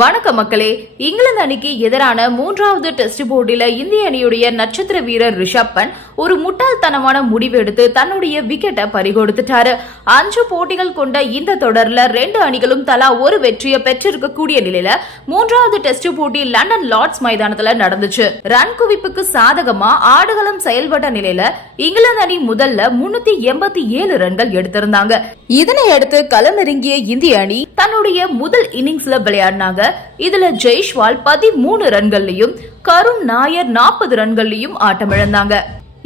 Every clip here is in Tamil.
வணக்கம் மக்களே இங்கிலாந்து அணிக்கு எதிரான மூன்றாவது டெஸ்ட் போட்டியில இந்திய அணியுடைய நட்சத்திர வீரர் ரிஷப் பன் ஒரு முட்டாள்தனமான முடிவு எடுத்து தன்னுடைய விக்கெட்டை பறிகொடுத்துட்டாரு. அஞ்சு போட்டிகள் கொண்ட இந்த தொடர்ல ரெண்டு அணிகளும் தலா ஒரு வெற்றியை பெற்றிருக்கக்கூடிய நிலையில மூன்றாவது டெஸ்ட் போட்டி லண்டன் லார்ட்ஸ் மைதானத்துல நடந்துச்சு. ரன் குவிப்புக்கு சாதகமா ஆடுகளம் செயல்பட்ட நிலையில இங்கிலாந்து அணி முதல்ல முன்னூத்தி எண்பத்தி ஏழு ரன்கள் எடுத்திருந்தாங்க. இதனை அடுத்து களமிறங்கிய இந்திய அணி தன்னுடைய முதல் இன்னிங்ஸ்ல விளையாடினாங்க. இதுல ஜெய்ஷ்வால் பதிமூணு ரன்கள்லயும் கருண் நாயர் நாற்பது ரன்கள்லயும் ஆட்டமிழந்தாங்க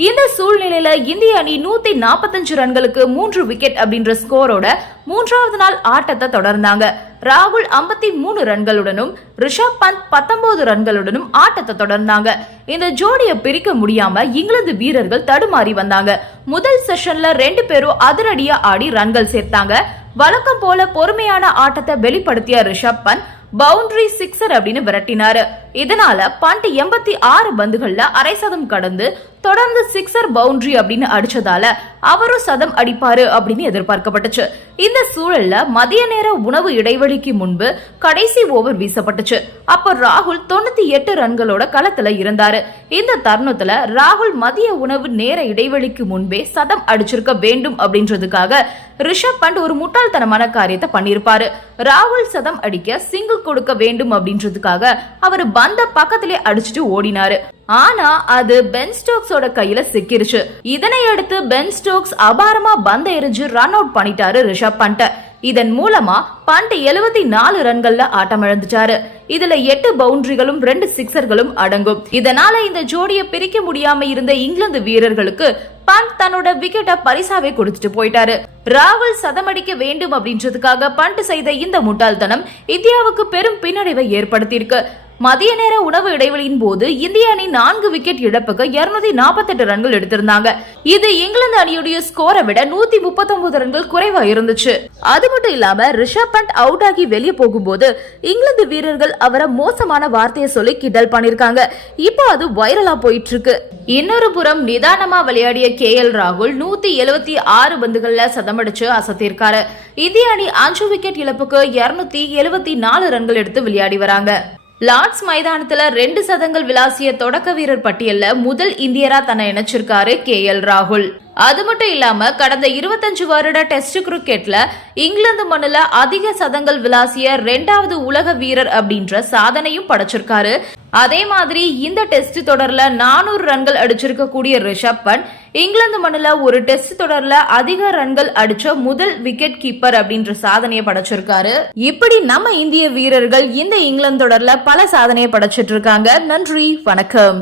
இந்த சூழ்நிலையில இந்திய அணி நூத்தி நாற்பத்தஞ்சு ரன்களுக்கு மூன்று விக்கெட் அப்படின்ற ஸ்கோரோட மூன்றாவது நாள் ஆட்டத்தை தொடர்ந்தாங்க. ராகுல் ஐம்பத்தி மூணு ரன்களுடனும் ரிஷப் பந்த் பத்தொன்பது ரன்களுடனும் ஆட்டத்தை தொடர்ந்தாங்க. இந்த ஜோடியை பிரிக்க முடியாம இங்கிலாந்து வீரர்கள் தடுமாறி வந்தாங்க. முதல் செஷன்ல ரெண்டு பேரும் அதிரடியா ஆடி ரன்கள் சேர்த்தாங்க. வழக்கம் போல பொறுமையான ஆட்டத்தை வெளிப்படுத்திய ரிஷப் பந்த் பவுண்டரி சிக்ஸர் அப்படின்னு விரட்டினாரு. இதனால பண்ட் எண்பத்தி ஆறு பந்துகள்ல அரை சதம் கடந்து தொடர்ந்து சிக்ஸர் பவுண்டரி அப்படின்னு அடிச்சதால அவரும் சதம் அடிப்பாரு அப்படின்னு எதிர்பார்க்கப்பட்டுச்சு. இந்த சூழல்ல மதிய நேர உணவு இடைவெளிக்கு முன்பு கடைசி ஓவர் வீசப்பட்டுச்சு. அப்ப ராகுல் தொண்ணூத்தி எட்டு ரன்களோட களத்துல இருந்தாரு. இந்த தருணத்துல ராகுல் மதிய உணவு நேர இடைவெளிக்கு முன்பே சதம் அடிச்சிருக்க வேண்டும் அப்படின்றதுக்காக ரிஷப் பண்ட் ஒரு முட்டாள்தனமான காரியத்தை பண்ணிருப்பாரு ராகுல் சதம் அடிக்க சிங்கிள் கொடுக்க வேண்டும் அப்படின்றதுக்காக அவர் பந்த பக்கத்திலே அடிச்சுட்டு ஓடினாரு. ஆனா அது பென் ஸ்டோக்ஸோட கையில சிக்கிருச்சு. இதனை அடுத்து பென் ஸ்டோக்ஸ் அபாரமா பந்த எரிஞ்சு ரன் அவுட் பண்ணிட்டாரு ரிஷப் பண்ட இதன் மூலமா பண்ட் எழுபத்தி நாலு ரன்கள்ல ஆட்டம் இழந்துட்டாரு. இதுல எட்டு பவுண்டரிகளும் ரெண்டு சிக்சர்களும் அடங்கும். இதனால இந்த ஜோடியை பிரிக்க முடியாம இருந்த இங்கிலாந்து வீரர்களுக்கு பண்ட் தன்னோட விக்கெட்டை பரிசாவே கொடுத்துட்டு போயிட்டாரு. ராகுல் சதமடிக்க வேண்டும் அப்படின்றதுக்காக பண்ட் செய்த இந்த முட்டாள்தனம் இந்தியாவுக்கு பெரும் பின்னடைவை ஏற்படுத்தியிருக்கு. மதிய நேர உணவு இடைவெளியின் போது இந்திய அணி நான்கு விக்கெட் இழப்புக்கு இருநூத்தி நாற்பத்தெட்டு ரன்கள் எடுத்திருந்தாங்க. இது இங்கிலாந்து அணியுடைய ஸ்கோரை விட நூத்தி முப்பத்தொன்பது ரன்கள் குறைவா இருந்துச்சு. அது மட்டும் இல்லாம ரிஷப் பண்ட் அவுட் ஆகி வெளியே போகும்போது இங்கிலாந்து வீரர்கள் அவரை மோசமான வார்த்தையை சொல்லி கிண்டல் பண்ணிருக்காங்க. இப்போ அது வைரலா போயிட்டு இருக்கு இன்னொரு புறம் நிதானமா விளையாடிய கே எல் ராகுல் நூத்தி எழுபத்தி ஆறு பந்துகள்ல சதமடிச்சு அசத்திருக்காரு. இந்திய அணி அஞ்சு விக்கெட் இழப்புக்கு இருநூத்தி எழுபத்தி நாலு ரன்கள் எடுத்து விளையாடி வராங்க. லார்ட்ஸ் மைதானத்துல ரெண்டு சதங்கள் விளாசிய தொடக்க வீரர் பட்டியல்ல முதல் இந்தியரா தன்னை இணைச்சிருக்காரு கே எல் ராகுல். அது மட்டும் இல்லாம கடந்த இருபத்தஞ்சு வருட டெஸ்ட் கிரிக்கெட்ல இங்கிலாந்து மண்ணுல அதிக சதங்கள் விளாசிய ரெண்டாவது உலக வீரர் அப்படின்ற சாதனையும் படைச்சிருக்காரு. அதே மாதிரி இந்த டெஸ்ட் தொடர்ல நானூறு ரன்கள் அடிச்சிருக்க கூடிய ரிஷப் பண்ட் இங்கிலாந்து மண்ணுல ஒரு டெஸ்ட் தொடர்ல அதிக ரன்கள் அடிச்ச முதல் விக்கெட் கீப்பர் அப்படின்ற சாதனையை படைச்சிருக்காரு. இப்படி நம்ம இந்திய வீரர்கள் இந்த இங்கிலாந்து தொடர்ல பல சாதனையை படைச்சிட்டு இருக்காங்க. நன்றி வணக்கம்.